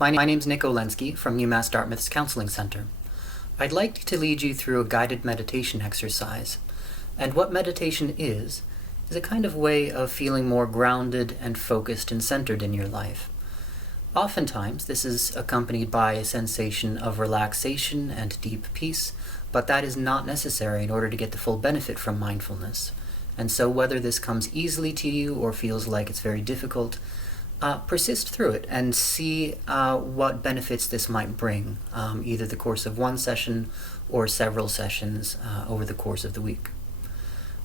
My name's Nick Olensky from UMass Dartmouth's Counseling Center. I'd like to lead you through a guided meditation exercise. And what meditation is a kind of way of feeling more grounded and focused and centered in your life. Oftentimes, this is accompanied by a sensation of relaxation and deep peace, but that is not necessary in order to get the full benefit from mindfulness. And so whether this comes easily to you or feels like it's very difficult, persist through it and see what benefits this might bring, either the course of one session or several sessions over the course of the week.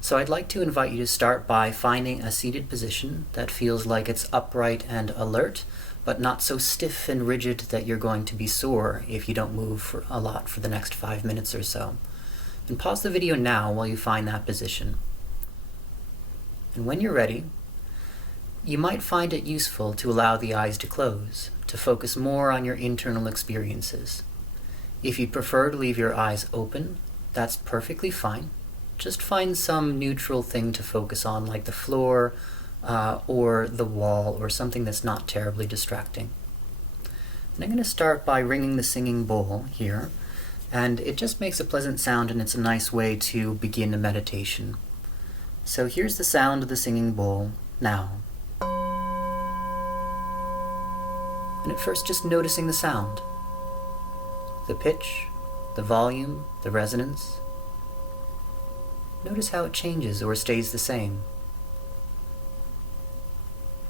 So I'd like to invite you to start by finding a seated position that feels like it's upright and alert, but not so stiff and rigid that you're going to be sore if you don't move a lot for the next 5 minutes or so. And pause the video now while you find that position. And when you're ready, you might find it useful to allow the eyes to close, to focus more on your internal experiences. If you prefer to leave your eyes open, that's perfectly fine. Just find some neutral thing to focus on, like the floor or the wall, or something that's not terribly distracting. And I'm going to start by ringing the singing bowl here, and it just makes a pleasant sound, and it's a nice way to begin a meditation. So here's the sound of the singing bowl now. And at first, just noticing the sound, the pitch, the volume, the resonance. Notice how it changes or stays the same.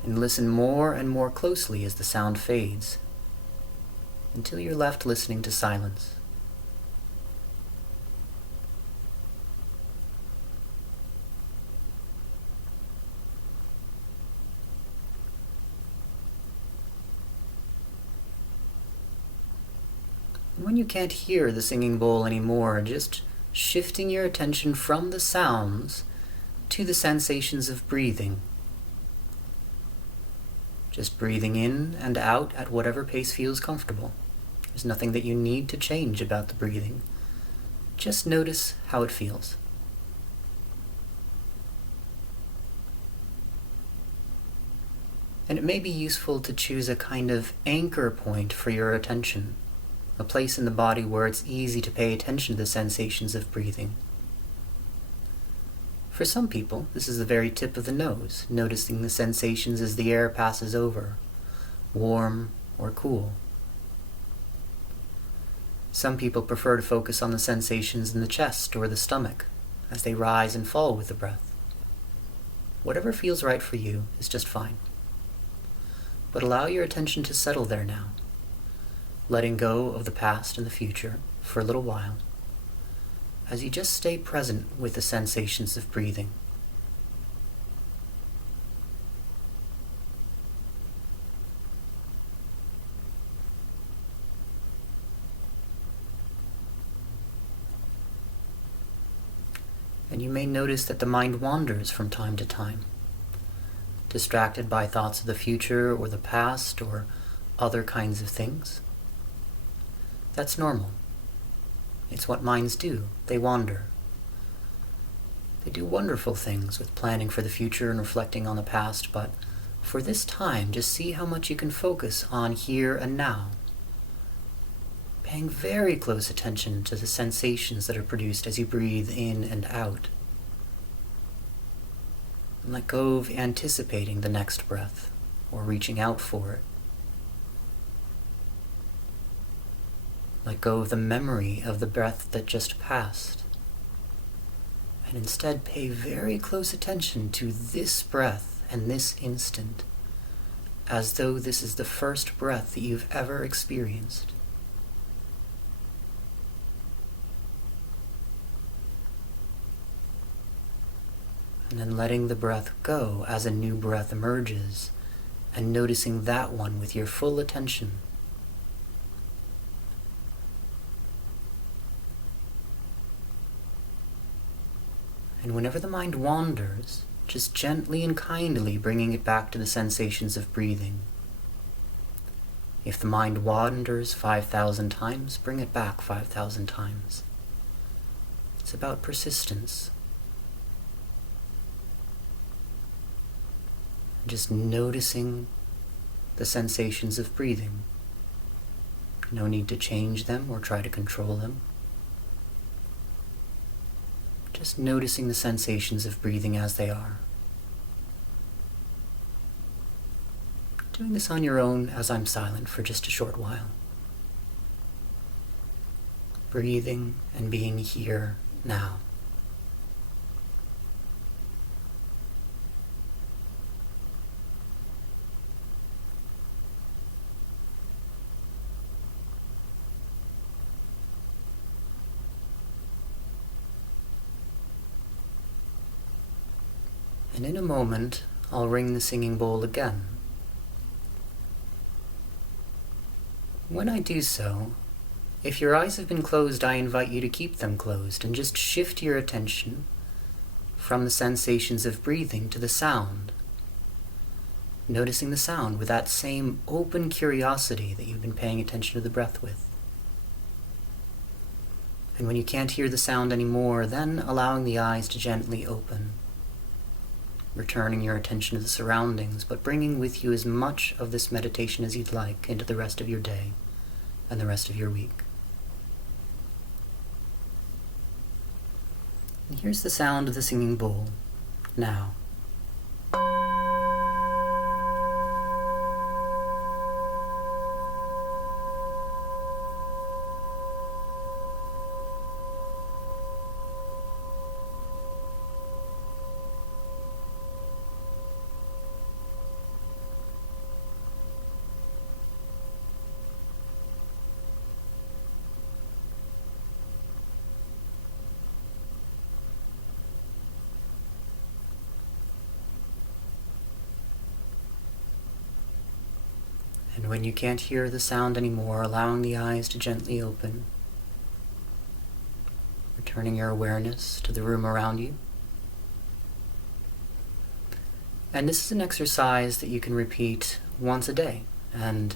And listen more and more closely as the sound fades, until you're left listening to silence. And when you can't hear the singing bowl anymore, just shifting your attention from the sounds to the sensations of breathing. Just breathing in and out at whatever pace feels comfortable. There's nothing that you need to change about the breathing. Just notice how it feels. And it may be useful to choose a kind of anchor point for your attention. A place in the body where it's easy to pay attention to the sensations of breathing. For some people, this is the very tip of the nose, noticing the sensations as the air passes over, warm or cool. Some people prefer to focus on the sensations in the chest or the stomach as they rise and fall with the breath. Whatever feels right for you is just fine. But allow your attention to settle there now, letting go of the past and the future for a little while, as you just stay present with the sensations of breathing. And you may notice that the mind wanders from time to time, distracted by thoughts of the future or the past or other kinds of things. That's normal. It's what minds do. They wander. They do wonderful things with planning for the future and reflecting on the past, but for this time, just see how much you can focus on here and now, paying very close attention to the sensations that are produced as you breathe in and out. And let go of anticipating the next breath or reaching out for it. Let go of the memory of the breath that just passed, and instead pay very close attention to this breath and this instant, as though this is the first breath that you've ever experienced. And then letting the breath go as a new breath emerges, and noticing that one with your full attention. And whenever the mind wanders, just gently and kindly bringing it back to the sensations of breathing. If the mind wanders 5,000 times, bring it back 5,000 times. It's about persistence. Just noticing the sensations of breathing No need to change them or try to control them. Just noticing the sensations of breathing as they are. Doing this on your own as I'm silent for just a short while. Breathing and being here now. And in a moment, I'll ring the singing bowl again. When I do so, if your eyes have been closed, I invite you to keep them closed and just shift your attention from the sensations of breathing to the sound. Noticing the sound with that same open curiosity that you've been paying attention to the breath with. And when you can't hear the sound anymore, then allowing the eyes to gently open. Returning your attention to the surroundings, but bringing with you as much of this meditation as you'd like into the rest of your day and the rest of your week. And here's the sound of the singing bowl, now. And when you can't hear the sound anymore, allowing the eyes to gently open, returning your awareness to the room around you. And this is an exercise that you can repeat once a day. And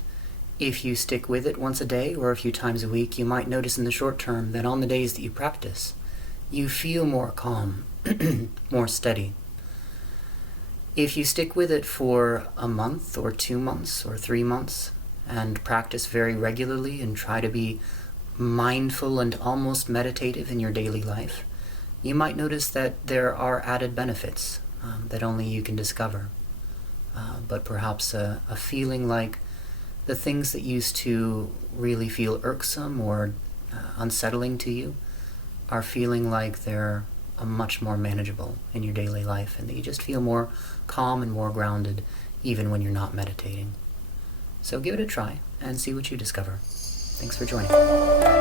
if you stick with it once a day or a few times a week, you might notice in the short term that on the days that you practice, you feel more calm, more steady. If you stick with it for a month or 2 months or 3 months and practice very regularly and try to be mindful and almost meditative in your daily life, you might notice that there are added benefits that only you can discover. But perhaps a feeling like the things that used to really feel irksome or unsettling to you are feeling like they're much more manageable in your daily life, and that you just feel more calm and more grounded even when you're not meditating. So give it a try and see what you discover. Thanks for joining.